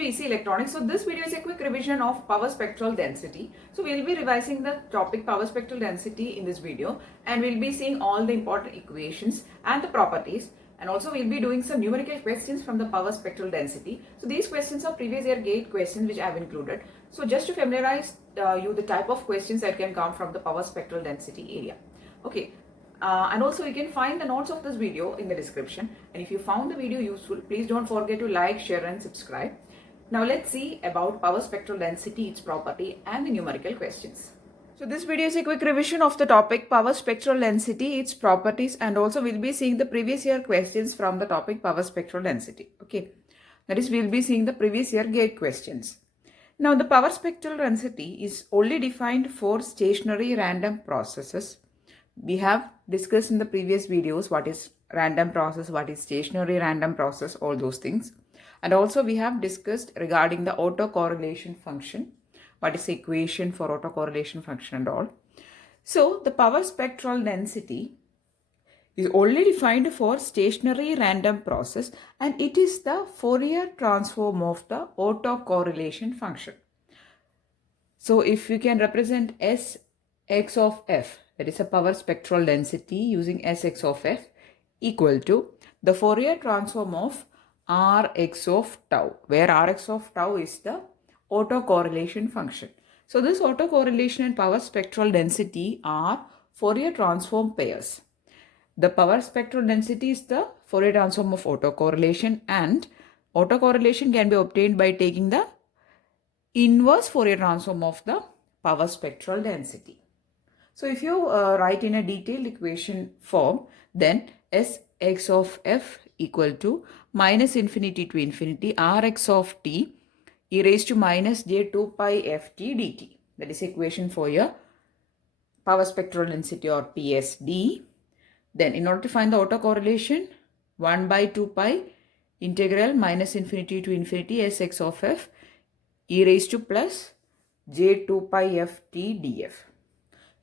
to EC Electronics. So this video is a quick revision of power spectral density. So we'll be revising the topic power spectral density in this video, and we'll be seeing all the important equations and the properties, and also we'll be doing some numerical questions from the power spectral density. So these questions are previous year gate questions which I have included. So just to familiarize you the type of questions that can come from the power spectral density area. Okay. And also you can find the notes of this video in the description, and if you found the video useful, please don't forget to like, share and subscribe. Now let's see about power spectral density, its property and the numerical questions. So this video is a quick revision of the topic power spectral density, its properties, and also we'll be seeing the previous year questions from the topic power spectral density. Okay, that is, we'll be seeing the previous year gate questions. Now the power spectral density is only defined for stationary random processes. We have discussed in the previous videos what is random process, what is stationary random process, all those things. And also we have discussed regarding the autocorrelation function, what is the equation for autocorrelation function and all. So the power spectral density is only defined for stationary random process, and it is the Fourier transform of the autocorrelation function. So if you can represent Sx of f, that is a power spectral density using Sx of f, equal to the Fourier transform of Rx of tau, where Rx of tau is the autocorrelation function. So this autocorrelation and power spectral density are Fourier transform pairs. The power spectral density is the Fourier transform of autocorrelation, and autocorrelation can be obtained by taking the inverse Fourier transform of the power spectral density. So if you write in a detailed equation form, then Sx of f equal to minus infinity to infinity Rx of t e raised to minus j2 pi ft dt. That is equation for your power spectral density or PSD. Then in order to find the autocorrelation, 1 by 2 pi integral minus infinity to infinity Sx of f e raised to plus j2 pi ft df.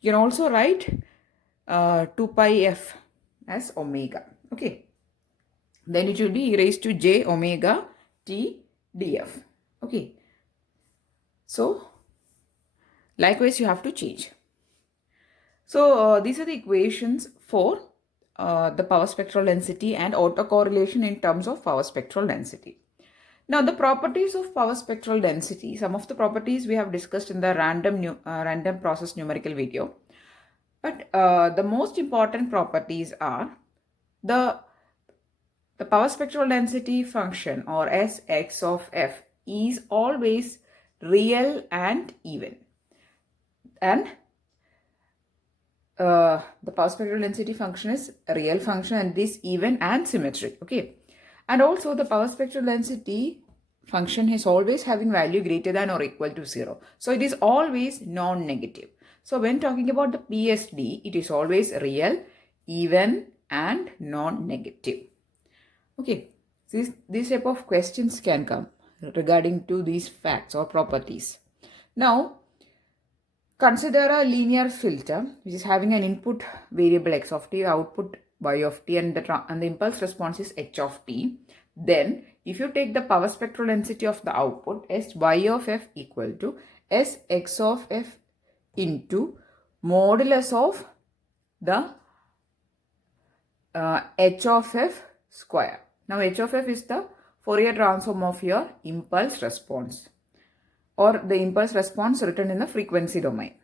You can also write 2 pi f as omega. Okay. Then it will be e raised to j omega t df. Okay. So, likewise you have to change. So, these are the equations for the power spectral density and autocorrelation in terms of power spectral density. Now, the properties of power spectral density, some of the properties we have discussed in the random process numerical video. But the most important properties are the power spectral density function or Sx of f is always real and even. And the power spectral density function is a real function and this even and symmetric. Okay. And also the power spectral density function is always having value greater than or equal to 0. So it is always non-negative. So when talking about the PSD, it is always real, even and non-negative. Okay. This type of questions can come regarding to these facts or properties. Now, consider a linear filter which is having an input variable x of t, output y of t, and the impulse response is h of t. Then if you take the power spectral density of the output, Sy of f equal to Sx of f into modulus of the h of f square. Now h of f is the Fourier transform of your impulse response, or the impulse response written in the frequency domain.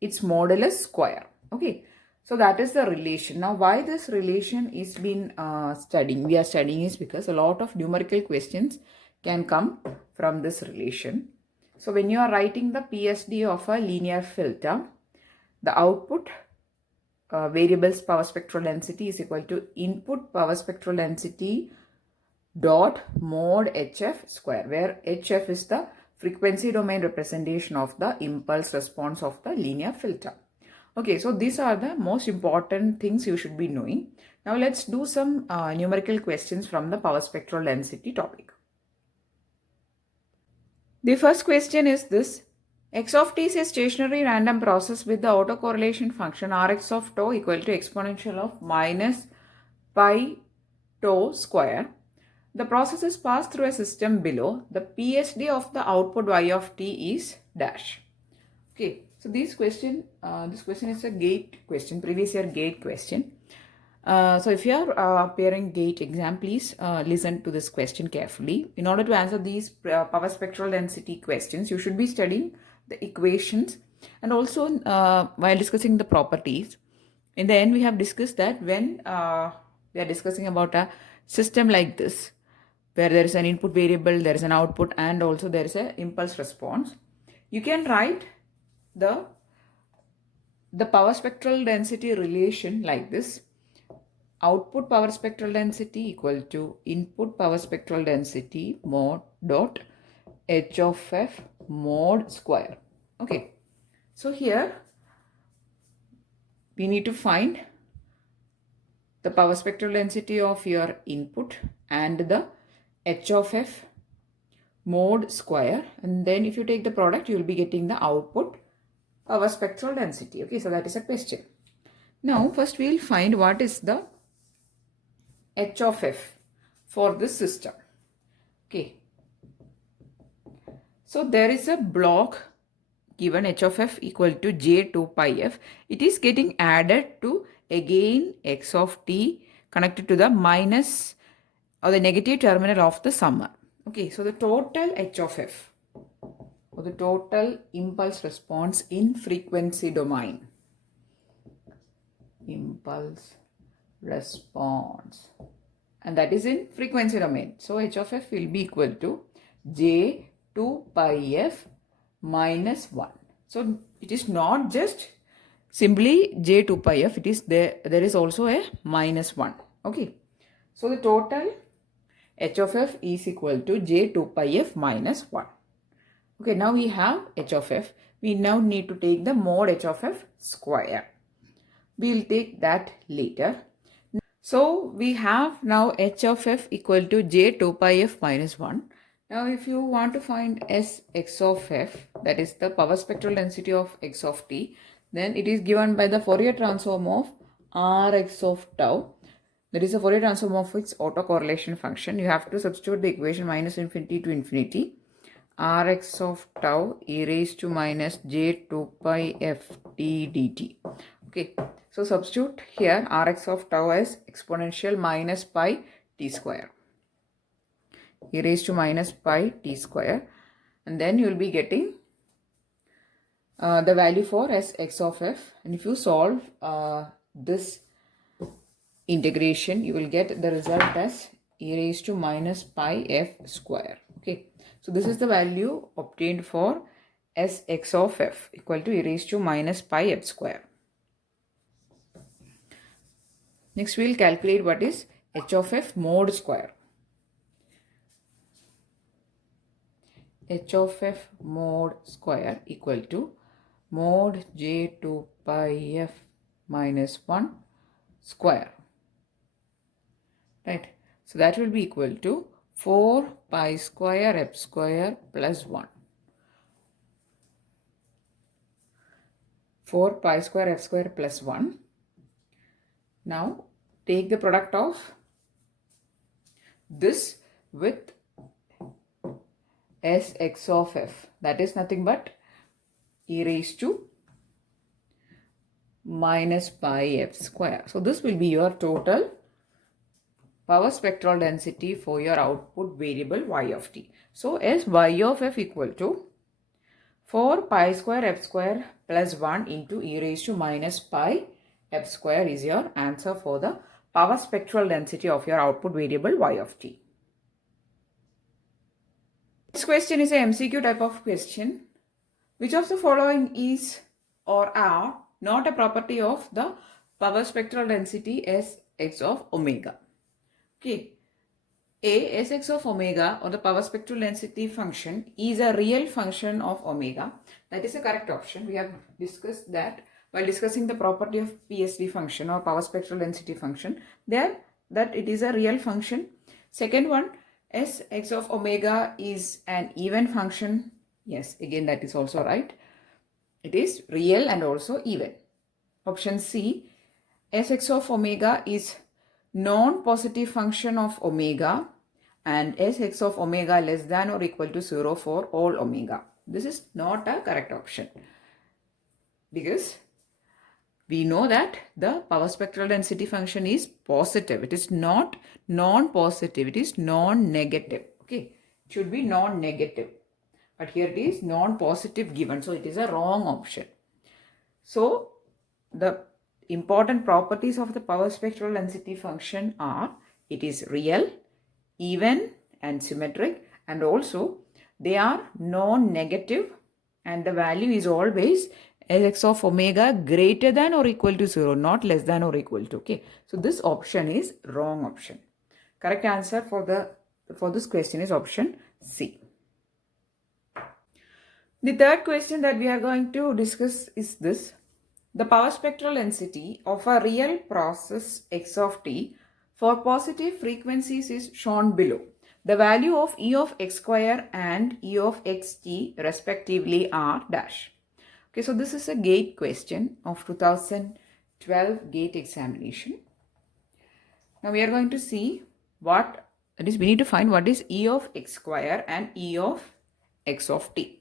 It's modulus square. Okay. So that is the relation. Now why this relation is we are studying is because a lot of numerical questions can come from this relation. So when you are writing the PSD of a linear filter, the output variable's power spectral density is equal to input power spectral density dot mod hf square, where hf is the frequency domain representation of the impulse response of the linear filter. Okay, so these are the most important things you should be knowing. Now let's do some numerical questions from the power spectral density topic. The first question is this: x of t is a stationary random process with the autocorrelation function Rx of tau equal to exponential of minus pi tau square. The process is passed through a system below. The PSD of the output y of t is dash. Okay, so this question is a gate question, previous year gate question. So if you are appearing gate exam, please listen to this question carefully. In order to answer these power spectral density questions, you should be studying the equations and also while discussing the properties. In the end, we have discussed that when we are discussing about a system like this, where there is an input variable, there is an output, and also there is an impulse response, you can write the power spectral density relation like this. Output power spectral density equal to input power spectral density mod dot h of f mod square. Okay, so here we need to find the power spectral density of your input and the h of f mod square, and then if you take the product, you will be getting the output power spectral density. Okay, so that is a question. Now first we will find what is the h of f for this system. Okay, so there is a block given h of f equal to j2 pi f. It is getting added to again x of t connected to the minus or the negative terminal of the summer. Okay, so the total h of f or the total impulse response in frequency domain. Impulse response, and that is in frequency domain. So h of f will be equal to j2 pi f minus 1. So it is not just simply j2 pi f, it is there is also a minus 1. Okay, so the total h of f is equal to j2 pi f minus 1. Okay, now we have h of f. We now need to take the mod h of f square. We will take that later. So we have now h of f equal to j2 pi f minus 1. Now if you want to find s x of f, that is the power spectral density of x of t, then it is given by the Fourier transform of Rx of tau. That is the Fourier transform of its autocorrelation function. You have to substitute the equation minus infinity to infinity. Rx of tau e raised to minus j2 pi f t dt. Okay, so substitute here Rx of tau as exponential minus pi t square. E raised to minus pi t square, and then you will be getting the value for s x of f, and if you solve this integration, you will get the result as e raised to minus pi f square. Okay, so this is the value obtained for s x of f equal to e raised to minus pi f square. Next we will calculate what is h of f mod square. H of f mod square equal to mod j2 pi f minus 1 square. Right. So that will be equal to 4 pi square f square plus 1. 4 pi square f square plus 1. Now take the product of this with s x of f, that is nothing but e raised to minus pi f square. So this will be your total power spectral density for your output variable y of t. So as y of f equal to 4 pi square f square plus 1 into e raised to minus pi f square is your answer for the power spectral density of your output variable y of t. This question is a MCQ type of question. Which of the following is or are not a property of the power spectral density S x of omega? Okay. A, Sx of omega or the power spectral density function is a real function of omega. That is a correct option. We have discussed that while discussing the property of PSD function or power spectral density function. There, that it is a real function. Second one, Sx of omega is an even function. Yes, again that is also right. It is real and also even. Option C, Sx of omega is non-positive function of omega and Sx of omega less than or equal to 0 for all omega. This is not a correct option because we know that the power spectral density function is positive. It is not non-positive. It is non-negative. Okay. It should be non-negative. But here it is non-positive given. So it is a wrong option. So the important properties of the power spectral density function are it is real, even and symmetric, and also they are non-negative, and the value is always Sx of omega greater than or equal to 0, not less than or equal to. Okay, so this option is wrong option. Correct answer for this question is option C. The third question that we are going to discuss is this. The power spectral density of a real process x of t for positive frequencies is shown below. The value of E of x square and E of xt respectively are dash. Okay, so this is a GATE question of 2012 GATE examination. Now we are going to see we need to find what is E of x square and E of x of t.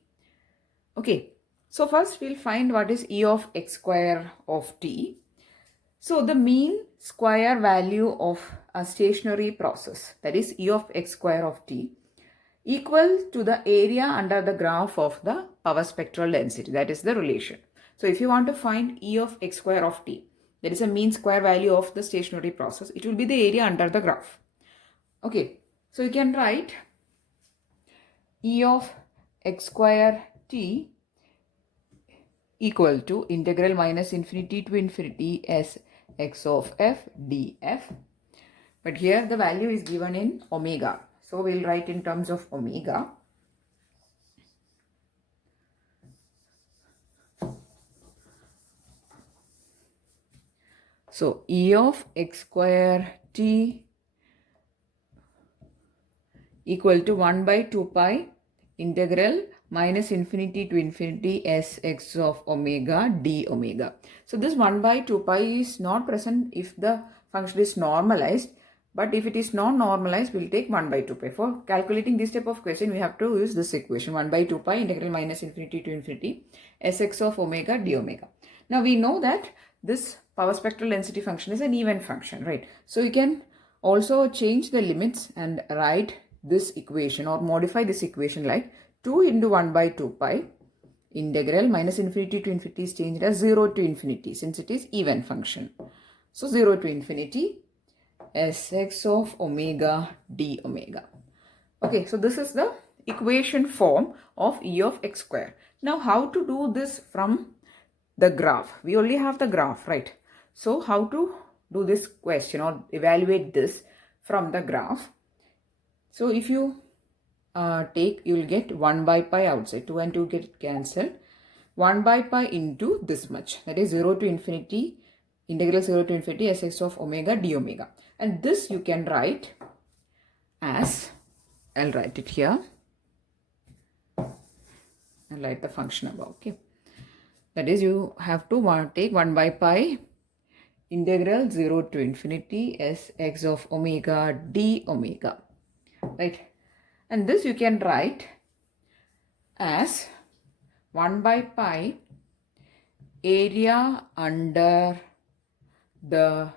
Okay, so first we'll find what is E of x square of t. So the mean square value of a stationary process, that is E of x square of t, equal to the area under the graph of the power spectral density. That is the relation. So if you want to find E of x square of t, that is a mean square value of the stationary process, it will be the area under the graph. Okay, so you can write E of x square t equal to integral minus infinity to infinity s x of f df. But here the value is given in omega. So we'll write in terms of omega. So E of x square t equal to 1 by 2 pi integral minus infinity to infinity s x of omega d omega. So this 1 by 2 pi is not present if the function is normalized, but if it is non-normalized, we'll take 1 by 2 pi. For calculating this type of question, we have to use this equation 1 by 2 pi integral minus infinity to infinity s x of omega d omega. Now we know that this power spectral density function is an even function, right? So you can also change the limits and write this equation or modify this equation like 2 into 1 by 2 pi integral minus infinity to infinity is changed as 0 to infinity since it is even function. So 0 to infinity Sx of omega d omega. Okay, so this is the equation form of E of x square. Now how to do this from the graph? We only have the graph, right? So how to do this question or evaluate this from the graph? So if you you will get 1 by pi outside, 2 and 2 get cancelled, 1 by pi into this much, that is 0 to infinity, integral 0 to infinity Sx of omega d omega. And this you can write as, I'll write it here, I'll write the function above, okay. That is you have to take 1 by pi integral 0 to infinity Sx of omega d omega, right. And this you can write as 1 by pi area under the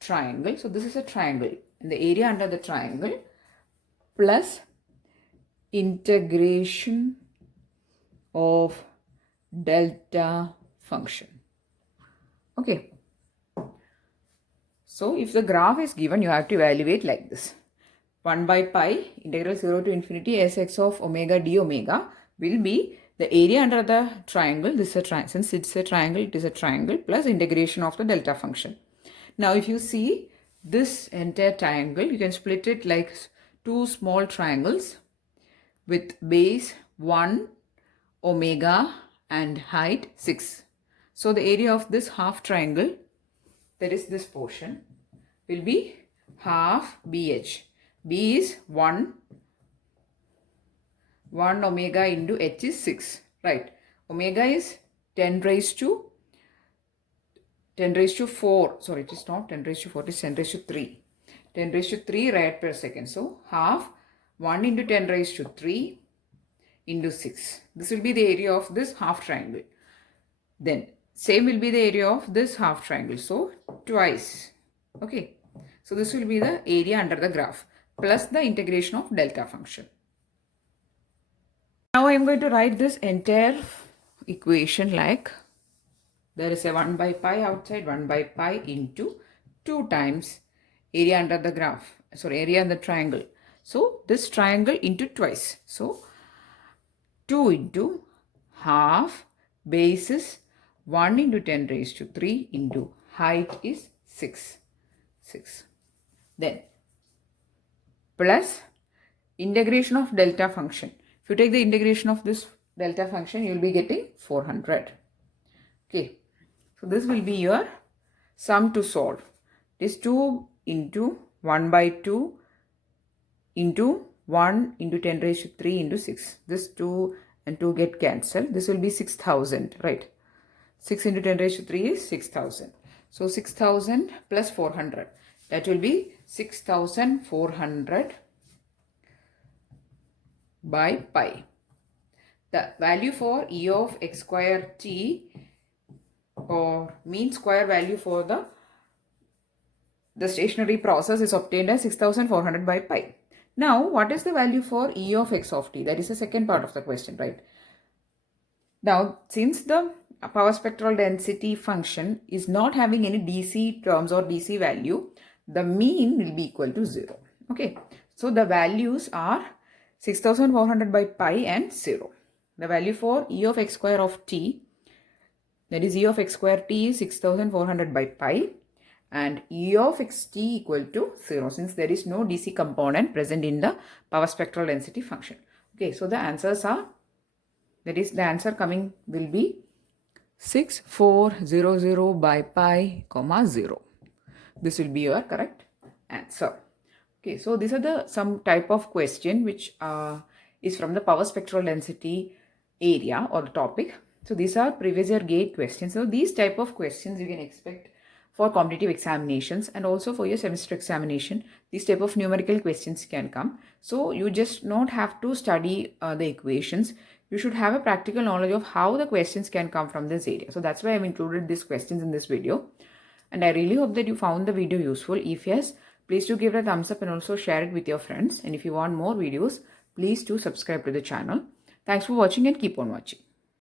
triangle. So this is a triangle, and the area under the triangle plus integration of delta function. Okay. So if the graph is given, you have to evaluate like this. 1 by pi integral 0 to infinity Sx of omega d omega will be the area under the triangle. This is a triangle. Since it's a triangle, it is a triangle plus integration of the delta function. Now if you see this entire triangle, you can split it like two small triangles with base 1 omega and height 6. So the area of this half triangle, that is this portion, will be half BH. B is 1 omega into h is 6, right? Omega is 10 raised to 4. Sorry, it is not 10 raised to 4, it is 10 raised to 3. 10 raised to 3 rad per second. So half 1 into 10 raised to 3 into 6. This will be the area of this half triangle. Then same will be the area of this half triangle. So twice. Okay. So this will be the area under the graph plus the integration of delta function. Now I am going to write this entire equation like there is a 1 by pi outside, 1 by pi into 2 times area under the graph. Sorry, area in the triangle. So this triangle into twice. So 2 into half base is 1 into 10 raised to 3 into height is 6. Then plus integration of delta function. If you take the integration of this delta function, you will be getting 400. Okay. So this will be your sum to solve. It is 2 into 1 by 2 into 1 into 10 raised to 3 into 6. This 2 and 2 get cancelled. This will be 6,000, right? 6 into 10 raised to 3 is 6,000. So 6,000 plus 400. That will be 6,400 by pi. The value for E of x square t or mean square value for the stationary process is obtained as 6,400 by pi. Now, what is the value for E of x of t? That is the second part of the question, right? Now, since the power spectral density function is not having any DC terms or DC value, the mean will be equal to 0. Okay. So, the values are 6,400 by pi and 0. The value for E of x square of t, that is E of x square t is 6,400 by pi, and E of xt equal to 0 since there is no DC component present in the power spectral density function. Okay, so the answers are, that is the answer coming will be 6400 by pi comma 0. This will be your correct answer. Okay, so these are some type of question which is from the power spectral density area or topic. So these are previous year gate questions. So these type of questions you can expect for competitive examinations and also for your semester examination. These type of numerical questions can come. So you just not have to study the equations. You should have a practical knowledge of how the questions can come from this area. So that's why I've included these questions in this video. And I really hope that you found the video useful. If yes, please do give it a thumbs up and also share it with your friends. And if you want more videos, please do subscribe to the channel. Thanks for watching and keep on watching.